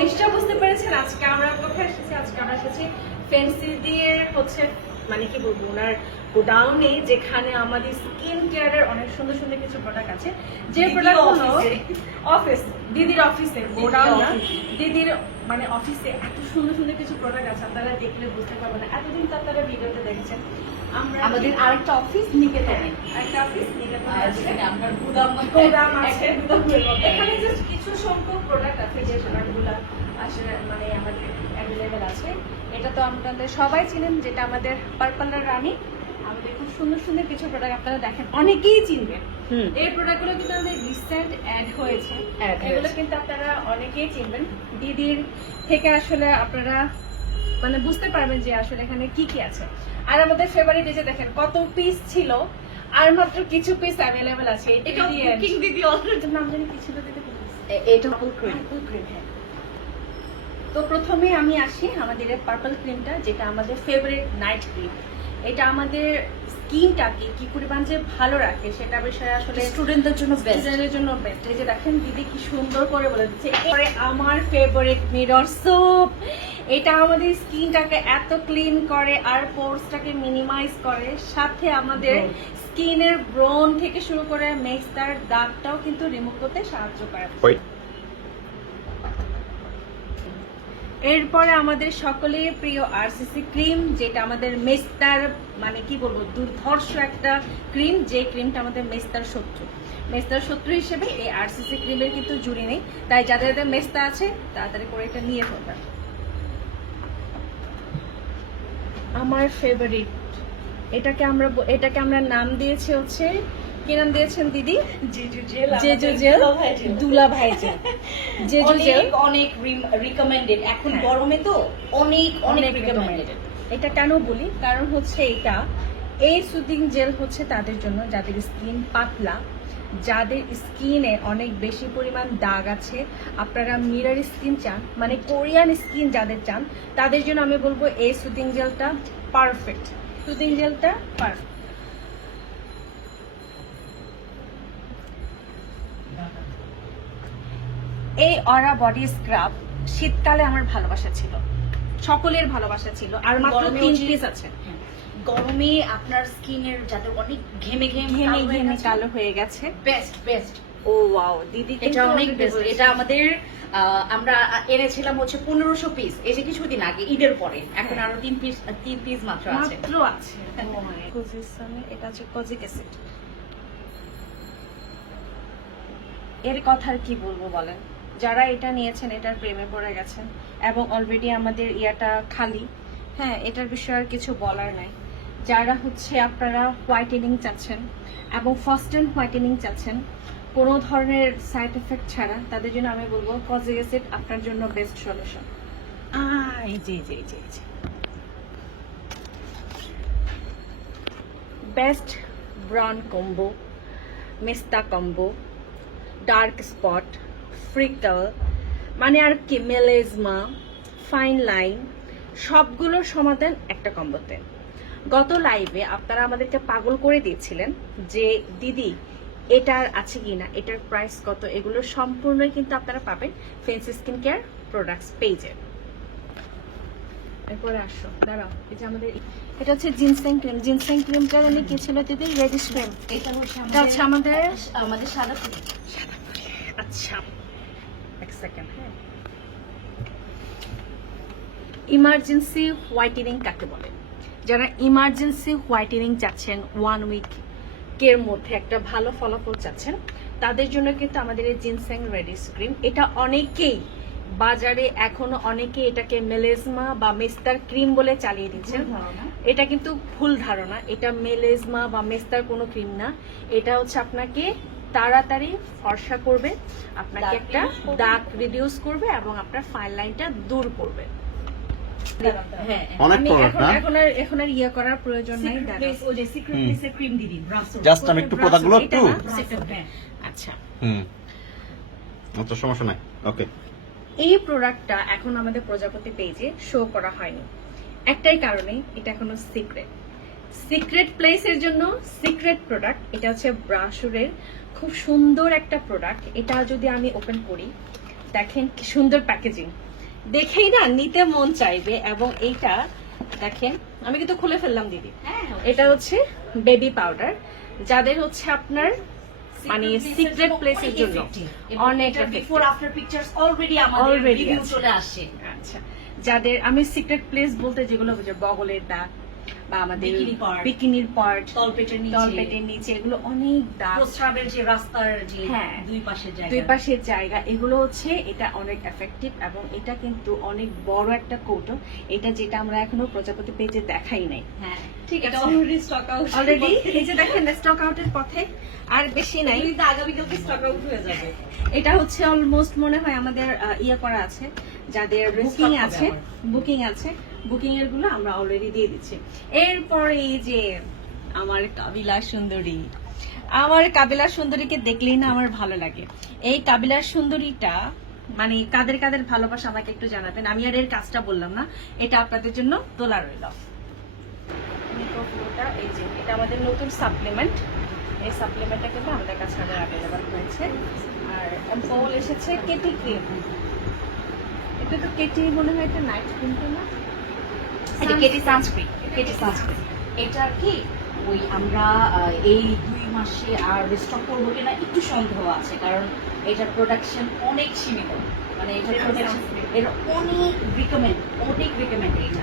নিশ্চয় বুঝতে পেরেছেন আজকে আমরা কোথায় এসেছি? আজকে আমরা এসেছি ফেন্সি দিয়ে হচ্ছে মানে কি বলব ওনার গোডাউনে যেখানে আমাদের স্কিন কেয়ারের অনেক সুন্দর সুন্দর কিছু প্রোডাক্ট আছে। যে দিদির প্রোডাক্টগুলো অফিসে। দিদির অফিসে গোডাউন না। দিদির মানে অফিসে এত সুন্দর সুন্দর কিছু প্রোডাক্ট আছে আপনারা দেখলে বুঝতে পারবেন না। এতদিন তো আপনারা ভিডিওতে দেখেছেন। আমরা আমাদের আরেকটা অফিস নিকেতনে। একটা অফিস নিকেতনে আছে। আপনার গুদাম গোদাম আছে। এখানে জাস্ট কিছু সংখ্যক প্রোডাক্ট আছে যে প্রোডাক্টগুলো আসলে মানে আমাদের অ্যাভেলেবেল আছে। এটা তো আপনাদের সবাই চিনেন যেটা আমাদের পার্পলার রানী। আমাদের খুব সুন্দর সুন্দর কিছু প্রোডাক্ট আপনারা দেখেন অনেকেই চিনবেন। এই প্রোডাক্টগুলো কিন্তু আমাদের রিসেন্ট অ্যাড হয়েছে। এগুলো কিন্তু আপনারা অনেকেই চিনবেন। দিদির থেকে আসলে আপনারা মানে বুঝতে পারবেন যে আসলে এখানে কি কি আছে। আর আমাদের ফেভারিট এসে দেখেন কত পিস ছিল আর মাত্র কিছু পিস অ্যাভেলেবেল আছে। এটা দিদি অলরেডি নাম জানি কি ছিল দিদি? এটা ক্রিম হ্যাঁ। তো প্রথমে আমি আসি আমাদের পার্পল ক্রিমটা যেটা আমাদের ফেভারিট নাইট ক্রিম এটা আমাদের স্কিনটাকে কি পরিমাণ যে ভালো রাখে সেটা বিষয়ে আসলে স্টুডেন্টদের জন্য বেস্ট স্টুডেন্টের জন্য বেস্ট এই যে দেখেন দিদি কি সুন্দর করে বলে দিচ্ছে এরপরে আমার ফেভারিট মিরর সোপ এটা আমাদের স্কিনটাকে এত ক্লিন করে আর পোর্সটাকে মিনিমাইজ করে। সাথে আমাদের স্কিনের ব্রোন থেকে শুরু করে মেক্সটার দাগটাও কিন্তু রিমুভ করতে সাহায্য করে। এরপরে আমাদের সকলের প্রিয় আরসিসি ক্রিম যেটা আমাদের মেস্তার মানে কি বলব দুর্ধর্ষ একটা ক্রিম যে ক্রিমটা আমাদের মেস্তার শত্রু। মেস্তার শত্রু হিসেবে এই আরসিসি ক্রিমের কিন্তু জুড়ি নেই। তাই যাদের যাদের মেস্তা আছে তাড়াতাড়ি করে এটা নিয়ে ফেলবেন আমার ফেভারিট এটাকে আমরা এটাকে আমরা নাম দিয়েছি হচ্ছে কি নাম দিয়েছেন দিদি? জেজু জেল জেজু জেল দুলা ভাই জেল। অনেক অনেক রিকমেন্ডেড এখন হ্যাঁ। গরমে তো অনেক অনেক রিকমেন্ডেড এটা কেন বলি? কারণ হচ্ছে এটা এই সুদিং জেল হচ্ছে তাদের জন্য যাদের স্কিন পাতলা যাদের স্কিনে অনেক বেশি পরিমাণ দাগ আছে। আপনারা মিরার স্কিন চান মানে কোরিয়ান স্কিন যাদের চান তাদের জন্য আমি বলব এই সুদিং জেলটা পারফেক্ট সুদিং জেলটা পারফেক্ট এই অরা বডি স্ক্রাব শীতকালে আমার ভালোবাসা ছিল। সকলের ভালোবাসা ছিল। আর মাত্র তিন পিস আছে। গরমে আপনার স্কিনের যাদের অনেক ঘেমে ঘেমে ঘেমে ঘেমে কালো হয়ে গেছে। বেস্ট বেস্ট ও ওয়াও দিদি এটা অনেক বেস্ট এটা আমাদের আমরা এনেছিলাম হচ্ছে পনেরোশো পিস এই যে কিছুদিন আগে ঈদের পরে। এখন আরও তিন পিস তিন পিস মাত্র আছে। মাত্র আছে। এটা হচ্ছে কোজিক অ্যাসিড এর কথা আর কি বলব বলেন? যারা এটা নিয়েছেন, এটার প্রেমে পড়ে গেছেন এবং অলরেডি আমাদের ইয়াটা খালি হ্যাঁ এটার বিষয়ে আর কিছু বলার নাই। যারা হচ্ছে আপনারা হোয়াইটেনিং চাচ্ছেন এবং ফার্স্ট অ্যান্ড হোয়াইটেনিং চাচ্ছেন, কোনো ধরনের সাইড এফেক্ট ছাড়া তাদের জন্য আমি বলব কজিক অ্যাসিড আপনার জন্য বেস্ট সলিউশন এই যে এই যে বেস্ট ব্রাউন কম্বো মেস্তা কম্বো ডার্ক স্পট ফ্রিকল মানে আর কি মেলেজমা ফাইন লাইন সবগুলোর সমাধান একটা কম্বোতে গত লাইভে আপনারা আমাদেরকে পাগল করে দিয়েছিলেন যে দিদি এটার আছে কি না? এটার প্রাইস কত? এগুলো সম্পূর্ণই কিন্তু আপনারা পাবেন ফেন্সি স্কিন কেয়ার প্রোডাক্টস পেজে এরপরে আসো দাঁড়াও এই যে আমাদের এটা হচ্ছে জিনসেং ক্রিম জিনসেং ক্রিমটা জানি কি ছিল দিদি? রেডিশ ক্রিম এটা হচ্ছে আমাদের আমাদের সাদা আচ্ছা। সেকেন্ড হ্যাঁ ইমার্জেন্সি হোয়াইটেনিং কাকে বলে? যারা ইমার্জেন্সি হোয়াইটেনিং চাচ্ছেন ওয়ান উইক এর মধ্যে একটা ভালো ফলাফল চাচ্ছেন তাদের জন্য কিন্তু আমাদের এই জিনসেং রেডিস ক্রিম এটা অনেকেই বাজারে এখনও অনেকে এটাকে মেলেজমা বা মেস্তার ক্রিম বলে চালিয়ে দিচ্ছেন। এটা কিন্তু ভুল ধারণা। এটা মেলেজমা বা মেস্তার কোনো ক্রিম না। এটা হচ্ছে আপনাকে তাড়াতাড়ি ফর্সা করবে আপনাকে একটা। দাগ রিডিউস করবে এবং আপনার ফাইন লাইনটা দূর করবে। হ্যাঁ এখন আর ইয়ে করার প্রয়োজন নাই ক্রিম দিদি। জাস্ট আমি একটু প্রোডাক্ট একটু? আচ্ছা। হুম। অত সমস্যা নাই ওকে এই প্রোডাক্টটা এখন আমাদের প্রজাপতি পেজে শো করা হয়নি। একটাই কারণে এটা এখনও সিক্রেট সিক্রেট প্লেসের জন্য সিক্রেট প্রোডাক্ট এটা হচ্ছে ব্রাশুরের খুব সুন্দর একটা প্রোডাক্ট এটা যদি আমি ওপেন করি দেখেন কি সুন্দর প্যাকেজিং দেখেই না নিতে মন চাইবে এবং এইটা দেখেন আমি কিন্তু খুলে ফেললাম দিদি। হ্যাঁ এটা হচ্ছে বেবি পাউডার যাদের হচ্ছে আপনার মানে সিক্রেট প্লেসের জন্য অনেক বিফোর আফটার পিকচার্স অলরেডি আমাদের রিভিউ চলে আসে। আচ্ছা যাদের আমি সিক্রেট প্লেস বলতে যেগুলো বগলের দাগ বা আমাদের বিকিনির পার্ট তলপেটের নিচে। তলপেটের নিচে এগুলো অনেক দাগ প্রস্রাবের যে রাস্তার যে হ্যাঁ। দুই পাশের জায়গা। দুই পাশের জায়গা। এগুলো হচ্ছে এটা অনেক এফেক্টিভ এবং এটা কিন্তু অনেক বড় একটা কৌটো। এটা যেটা আমরা এখনও প্রজাপতি পেজে দেখাই নাই। হ্যাঁ ঠিক আছে? অলরেডি স্টক আউট অলরেডি এই যে দেখেন স্টক আউটের পথে আর বেশি নাই। কিন্তু আগামী কালকে স্টক আউট হয়ে যাবে। এটা হচ্ছে অলমোস্ট মনে হয় আমাদের ইয়ে করা আছে যাদের বুকিং আছে বুকিং আছে। বুকিং এরগুলো আমরা অলরেডি দিয়ে দিচ্ছি। এরপরে এই যে আমার কাবিলা সুন্দরী। আমার কাবিলার সুন্দরীকে দেখলেই না আমার ভালো লাগে। এই কাবিলার সুন্দরীটা মানে কাদের কাদের ভালোবাসা আমাকে একটু জানাবেন। আমি আর এর কাজটা বললাম না, এটা আপনাদের জন্য তোলা রইল। এই যে, এটা আমাদের নতুন সাপ্লিমেন্ট এই সাপ্লিমেন্টটা কিন্তু আমাদের কাছে আর এসেছে কেটি ক্রিম এটা তো কেটি মনে হয় এটা নাইট ক্রিমটা না? এটা কেটি সানস্ক্রিন কেটি সানস্ক্রিন এটা কি? ওই আমরা এই দুই মাসে আর স্টক করব কিনা একটু সন্দেহ আছে কারণ এটার প্রোডাকশন অনেক সীমিত। মানে এটার প্রোডাকশন এর অনেক রিকমেন্ড অনেক রিকমেন্ড এটা